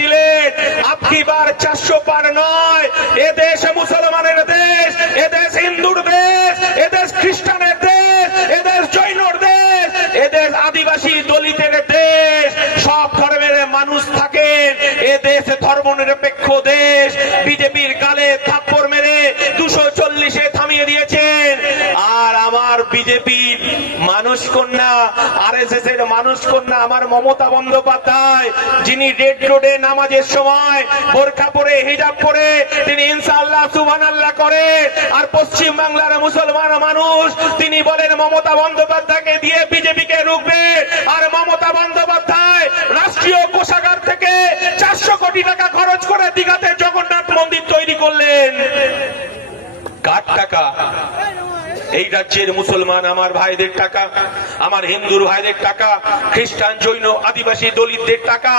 দিলেন। আপকি বার 400 পার নয়। এ দেশ মুসলমানের দেশ, এ দেশ হিন্দুর দেশ, এ দেশ খ্রিস্টানের দেশ, এ দেশ জৈনর দেশ, এ দেশ আদিবাসী দলিতের দেশ। সব ধর্মের মানুষ থাকেন। এ দেশ ধর্মনিরপেক্ষ দেশ। বিজেপির গালে থাপ্পড় মেরে 240-এ থামিয়ে দিয়েছেন। আর আমার বিজেপির মানুষ কন্যা, আরএসএস এর মানুষ কন্যা আমার মমতা বন্দ্যোপাধ্যায়, যিনি রেড রোডে নামাজের সময় বোরকা পরে হিজাব পরে তিনি ইনশাআল্লাহ সুবহানাল্লাহ করে, আর পশ্চিম বাংলার মুসলমান মানুষ তিনি বলেন মমতা বন্দ্যোপাধ্যায়কে দিয়ে বিজেপিকে রুখবে। আর মমতা বন্দ্যোপাধ্যায় রাষ্ট্রীয় কোষাগার থেকে 400 কোটি টাকা খরচ করে দীঘাতে জগন্নাথ মন্দির তৈরি করলেন। কার টাকা? এই রাজ্যের মুসলমান আমার ভাইদের টাকা, আমার হিন্দুর ভাইদের টাকা, খ্রিস্টান জৈন আদিবাসী দলিতদের টাকা।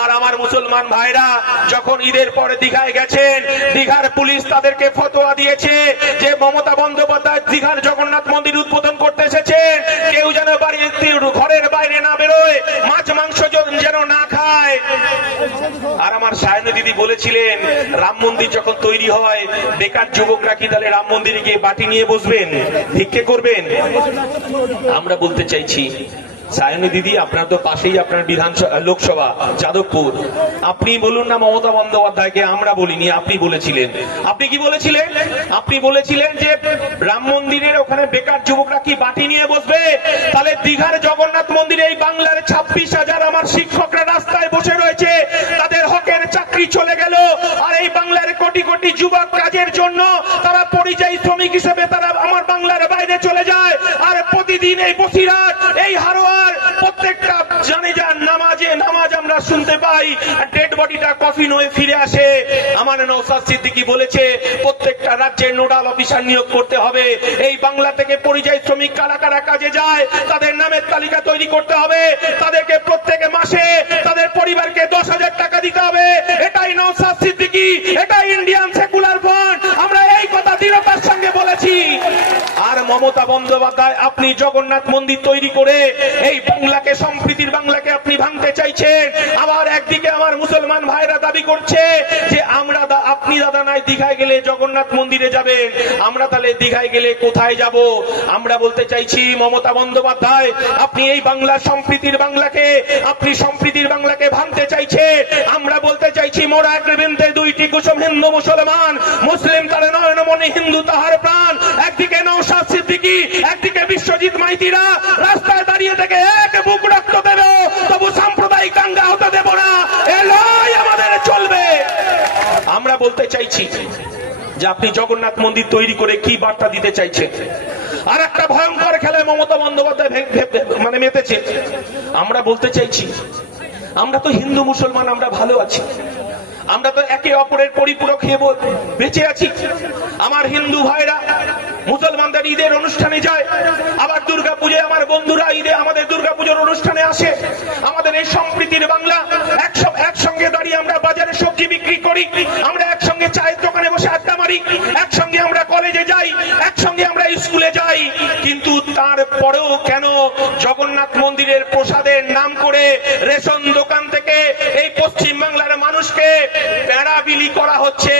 আর আমার মুসলমান ভাইরা যখন ঈদের পরে দীঘায় গেছেন, দীঘার পুলিশ তাদেরকে ফতোয়া দিয়েছে যে মমতা বন্দ্যোপাধ্যায় দীঘার জগন্নাথ মন্দির উদ্বোধন করতে এসেছেন, কেউ যেন বাড়ির ঘরের বাইরে না বেরোয়, মাছ মাংস যেন না খায়। আর আমার সায়নী দিদি বলেছিলেন রাম মন্দির যখন তৈরি হয় বেকার যুবকরা কি তাহলে রাম মন্দিরে গিয়ে বাটি নিয়ে বসবেন, ভিক্ষে করবেন? আমরা বলতে চাইছি সায়নী দিদি, আপনার তো পাশেই আপনার বিধানসভা লোকসভা যাদবপুর, আপনি বলুন না মমতা বন্দ্যোপাধ্যায়কে, আমরা বলিনি, আপনি বলেছিলেন। আপনি কি বলেছিলেন? আপনি বলেছিলেন যে রাম মন্দিরের ওখানে বেকার যুবকরা কি বাটি নিয়ে বসবে? তাহলে দীঘার জগন্নাথ মন্দিরে এই বাংলার 26,000 আমার শিক্ষকরা রাস্তায় বসে রয়েছে, তাদের হকের চাকরি চলে গেল। আর এই বাংলার কোটি কোটি যুবক কাজের জন্য তারা পরিযায়ী শ্রমিক হিসেবে তারা আমার বাংলার বাইরে চলে যায়। আর প্রতিদিন এই বসিরহাট, এই হারোয়া প্রত্যেকটা জানেজার নামাজ আমরা শুনতে পাই, ডেড বডিটা কফিন হয়ে ফিরে আসে। আমার নওশাদ সিদ্দিকী বলেছে প্রত্যেকটা রাজ্যের নোডাল অফিসার নিয়োগ করতে হবে। এই বাংলা থেকে পরিযায়ী শ্রমিক কারা কারা কাজে যায় তাদের নামের তালিকা তৈরি করতে হবে। তাদেরকে প্রত্যেক মাসে তাদের পরিবারকে 10,000 টাকা দিতে হবে। এটাই নওশাদ সিদ্দিকী, এটাই ইন্ডিয়ান সেকুলার ফ্রন্ট। আমরা এই কথা দৃঢ়তার সঙ্গে বলেছি। আর মমতা বন্দ্যোপাধ্যায় আপনি জগন্নাথ মন্দির তৈরি করে এই বাংলাকে, সম্প্রীতির বাংলাকে আপনি ভাঙতে চাইছেন। আবার একদিকে আমার মুসলমান ভাইরা দাবি করছে যে আপনি দাদা নাই দীঘায় গেলে জগন্নাথ মন্দিরে যাবেন, আমরা তাহলে দীঘায় গেলে কোথায় যাব? আমরা বলতে চাইছি মমতা বন্দ্যোপাধ্যায় আপনি এই বাংলার সম্প্রীতির বাংলাকে, আপনি সম্প্রীতির বাংলাকে ভাঙতে চাইছে। আমরা বলতে চাইছি মোরা এক বৃন্তে দুইটি কুসুম, হিন্দু মুসলমান, মুসলিম তার নয়নমণি, হিন্দু তাহার প্রাণ। একদিকে নওশাদ সিদ্দিকী, একদিকে বিশ্বজিৎ মাইতিরা রাস্তায় দাঁড়িয়ে থেকে এক বুক রক্ত দেবে, তবু সাম্প্রদায়িক দাঙ্গা হতে দেব না, এ লড়াই আমাদের চলবে। আমরা বলতে চাইছি যে আপনি জগন্নাথ মন্দির তৈরি করে কি বার্তা দিতে চাইছেন? আর একটা ভয়ঙ্কর খেলায় মমতা বন্দ্যোপাধ্যায় মেতেছে। আমরা বলতে চাইছি আমরা তো হিন্দু মুসলমান, আমরা ভালো আছি, আমরা তো একে অপরের পরিপূরক হয়ে বেঁচে আছি। আমার হিন্দু ভাইরা মুসলমানদের ঈদের অনুষ্ঠানে যায়, আবার দুর্গাপূজায় আমার বন্ধুরা ঈদে আমাদের দুর্গাপূজার অনুষ্ঠানে আসে। আমাদের এই সম্প্রীতির বাংলা, একসঙ্গে দাঁড়িয়ে আমরা বাজারে সবজি বিক্রি করি, আমরা একসঙ্গে চায়ের দোকানে বসে আড্ডা মারি, একসঙ্গে আমরা কলেজে যাই, একসঙ্গে আমরা স্কুলে যাই। কিন্তু তারপরেও কেন জগন্নাথ মন্দিরের প্রসাদের নাম করে রেশন দোকান থেকে এই পশ্চিম বাংলার মানুষকে প্যারা বিলি করা হচ্ছে?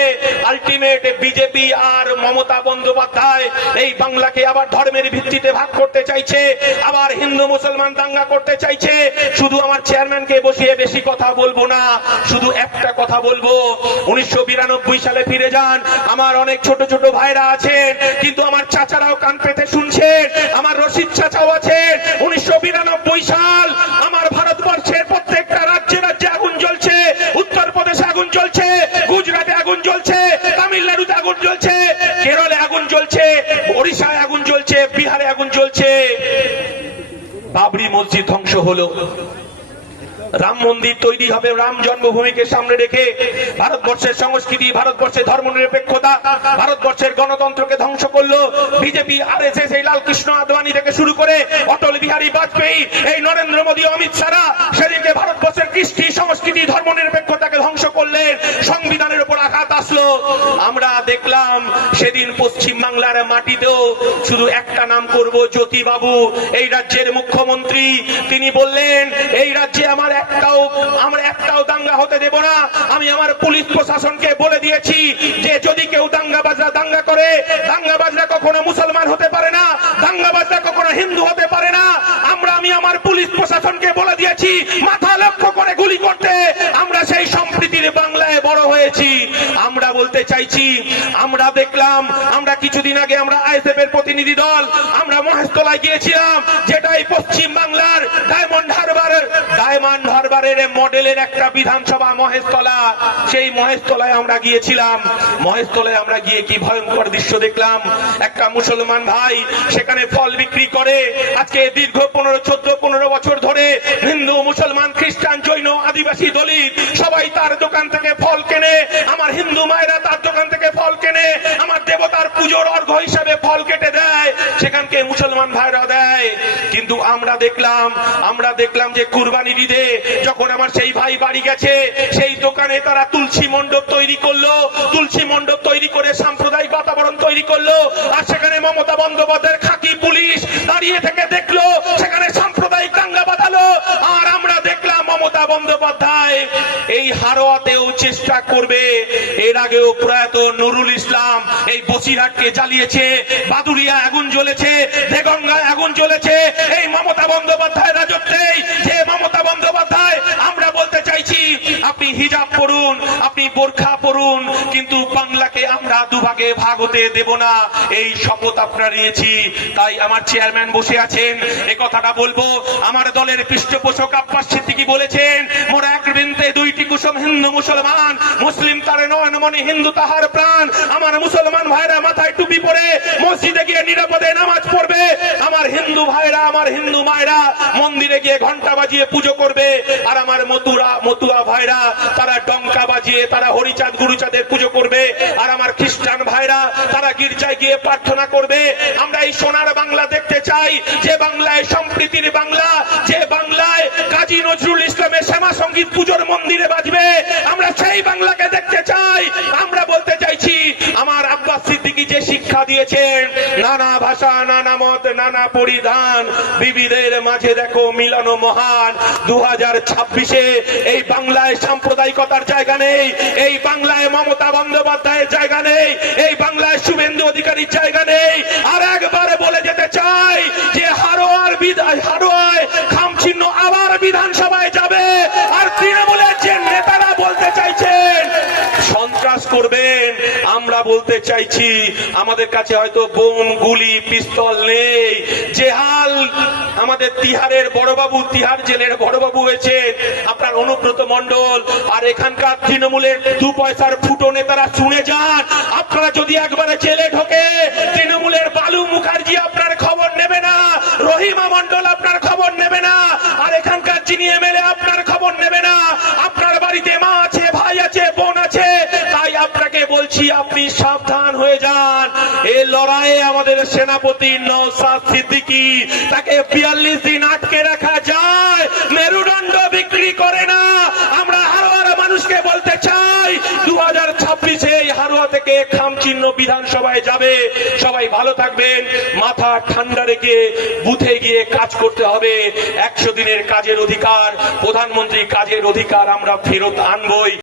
আলটিমেট বিজেপি আর মমতা বন্দ্যোপাধ্যায় এই বাংলাকে আবার ধর্মের ভিত্তিতে ভাগ করতে চাইছে, আবার হিন্দু মুসলমান দাঙ্গা করতে চাইছে। শুধু আমার চেয়ারম্যানকে বসিয়ে বেশি কথা বলবো না, শুধু একটা কথা বলবো, 1992 সালে ফিরে যান। আমার অনেক ছোট ছোট ভাইরা আছেন, কিন্তু আমার চাচারাও কান পেতে শুনছেন, আমার রশিদ চাচাও আছেন। 1992 সাল আমার ভারতবর্ষের প্রত্যেকটা রাজ্যে রাজ্যে আগুন জ্বলছে, উত্তরপ্রদেশে আগুন জ্বলছে, গুজরাটে আগুন জ্বলছে, তামিলনাড়ুতে আগুন জ্বলছে, কেরলে আগুন জ্বলছে, ওড়িশায় আগুন জ্বলছে, বিহারে আগুন জ্বলছে। বাবরি মসজিদ ধ্বংস হলো, রাম মন্দির তৈরি হবে রাম জন্মভূমিকে সামনে রেখে। ভারতবর্ষের সংস্কৃতি, ভারতবর্ষের ধর্মনিরপেক্ষতা, ভারতবর্ষের গণতন্ত্রকে ধ্বংস করলো বিজেপি, আরএসএস, এই লাল কৃষ্ণ আদবানি থেকে শুরু করে অটল বিহারী বাজপেয়ী, এই নরেন্দ্র মোদী, অমিত শাহ সেদিকে ভারতবর্ষের কৃষ্টি, সংস্কৃতি, ধর্মনিরপেক্ষতাকে ধ্বংস করলেন। সংবিধানের উপর আঘাত আসলো। আমরা দেখলাম সেদিন পশ্চিম বাংলার মাটিতেও শুধু একটা নাম করব, জ্যোতি বাবু এই রাজ্যের মুখ্যমন্ত্রী, তিনি বললেন এই রাজ্যে আমার একটাও দাঙ্গা হতে দেব না। আমি আমার পুলিশ প্রশাসনকে বলে দিয়েছি যে যদি কেউ দাঙ্গাবাজরা দাঙ্গা করে, দাঙ্গাবাজরা কখনো মুসলমান হতে পারে না, দাঙ্গাবাজরা কখনো হিন্দু হতে পারে না। আমি আমার পুলিশ প্রশাসনকে বলে দিয়েছি মাথা লক্ষ্য করে গুলি করতে। আমরা সেই সম্প্রীতির বাংলায় বড় হয়েছি। আমরা বলতে চাইছি, আমরা দেখলাম, আমরা কিছুদিন আগে আমরা আইএসএফ এর প্রতিনিধি দল আমরা মহেশতলায় গিয়েছিলাম, যেটাই পশ্চিম বাংলার ডায়মন্ড হারবারের মডেলের একটা বিধানসভা মহেশতলা। সেই মহেশতলায় আমরা গিয়েছিলাম। মহেশতলায় আমরা গিয়ে কি ভয়ঙ্কর দৃশ্য দেখলাম। একটা মুসলমান ভাই সেখানে ফল বিক্রি করে। আজকে দীর্ঘ 15 বছর ধরে হিন্দু, মুসলমান, খ্রিস্টান, জৈন, আদিবাসী, দলিত সবাই তার দোকান থেকে ফল কেনে। আমার হিন্দু মায়েরা তার দোকান থেকে ফল কেনে। আমার দেবতার পুজোর অর্ঘ্য হিসাবে ফল কেটে দেয়, সেখানকে মুসলমান ভাইরা দেয়। কিন্তু আমরা দেখলাম যে কুরবানি ঈদে যখন আমার সেই ভাই বাড়ি গেছে, সেই দোকানে তারা তুলসী মণ্ডপ তৈরি করলো। তুলসী মণ্ডপ তৈরি করে সাম্প্রদায়িক বাতাবরণ তৈরি করলো। আর সেখানে মমতা বন্দ্যোপাধ্যায়ের খাকি পুলিশ দাঁড়িয়ে থেকে দেখলো, সেখানে সাম্প্রদায়িক দাঙ্গা বাঁধালো। আর আমরা দেখলাম মমতা বন্দ্যোপাধ্যায় এই হারোয়াতেও চেষ্টা করবে। এর আগেও প্রয়াত নুরুল ইসলাম এই বসিরহাটকে জ্বালিয়েছে, বাদুড়িয়া আগুন জ্বলেছে, দেগঙ্গায় আগুন জ্বলেছে এই মমতা বন্দ্যোপাধ্যায়ের রাজত্বেই। যে মমতা বন্দ্যোপাধ্যায়, আমরা বলতে চাইছি আপনি হিজাব পরুন, আপনি বোরখা পরুন, কিন্তু বাংলাকে আমরা দুভাগে ভাগ হতে দেব না, এই শপথ আপনারা নিয়েছি। তাই আমার চেয়ারম্যান বসে আছেন, এই কথাটা বলবো। আমার দলের পৃষ্ঠপোষক আব্বাস সিদ্দিকী বলেছেন, মোরা এক বৃন্তে দুইটি কুসুম, হিন্দু মুসলমান, মুসলিম তার নয়ন মনি, হিন্দু তাহার প্রাণ। আমার মুসলমান ভাইরা মাথায় টুপি পরে মসজিদে গিয়ে নিরাপদে নামাজ পড়বে। আমার হিন্দু ভাইরা, আমার হিন্দু মায়েরা মন্দিরে গিয়ে ঘন্টা বাজিয়ে পুজো করবে। আর আমার মতুয়া ভাইরা তারা ডঙ্কা বাজিয়ে তারা হরিচাঁদ গুরুচাঁদের পুজো করবে। আর আমার খ্রিস্টান ভাইরা তারা গির্জায় গিয়ে প্রার্থনা করবে। আমরা এই সোনার বাংলা দেখতে চাই, যে বাংলায় সম্প্রীতির বাংলা, যে বাংলায় কাজী নজরুল ইসলামের শ্যামা সঙ্গীত পুজোর মন্দিরে বাজবে। আমরা সেই বাংলাকে দেখতে চাই। আমরা বলতে চাইছি, আমার আব্বাস সিদ্দিকী যে শিক্ষা দিয়েছেন, নানা ভাষা, নানা মত, নানা পরিধান, বিবিধের মাঝে দেখো মিলন মহান। 2026-এ এই বাংলায় সাম্প্রদায়িকতার জায়গা নেই, এই বাংলায় মমতা বন্দ্যোপাধ্যায়ের জায়গা নেই, এই বাংলায় শুভেন্দু অধিকারীর জায়গা নেই। আর একবারে বলে যেতে চাই যে হারোয়ায় খামচিহ্ন আবার বিধানসভায় যাবে। আর তৃণমূলের যে নেতারা বলতে চাইছেন সন্ত্রাস করবেন, আমরা বলতে চাইছি আমাদের কাছে হয়তো বোম, গুলি, পিস্তল নেই। যে হাল আমাদের তিহারের বড়বাবু, তিহার জেলের বড়বাবু হয়েছে আপনার অনুব্রত মণ্ডল, আর এখানকার তৃণমূলের 2 পয়সার ফুটো নেতারা শুনে যান। আপনারা যদি একবারে জেলে ঢোকে, তৃণমূলের বালু মুখার্জি আপনার খবর নেবে না, রহিমা মণ্ডল আপনার খবর নেবে না, আর এখানকার যিনি এমএলএ আপনার খবর নেবে না। আপনার বাড়িতে মা আছে, ভাই আছে, বোন আছে। তাই আপনাকে বলছি, আপনি সাবধান হয়ে যান। এই লড়াইয়ে আমাদের সেনাপতি নওশাদ সিদ্দিকী, তাকে 42 দিন আটকে রাখা যায়, মেরুদণ্ড বিক্রি করে না। আমরা হারোয়ার মানুষকে বলতে চাই, 2026-এ এই হারোয়া থেকে খামচিহ্ন বিধানসভায় যাবে। সবাই ভালো থাকবেন, মাথা ঠান্ডা রেখে বুথে গিয়ে কাজ করতে হবে। 100 দিনের কাজের অধিকার, প্রধানমন্ত্রী কাজের অধিকার আমরা ফেরত আনবই।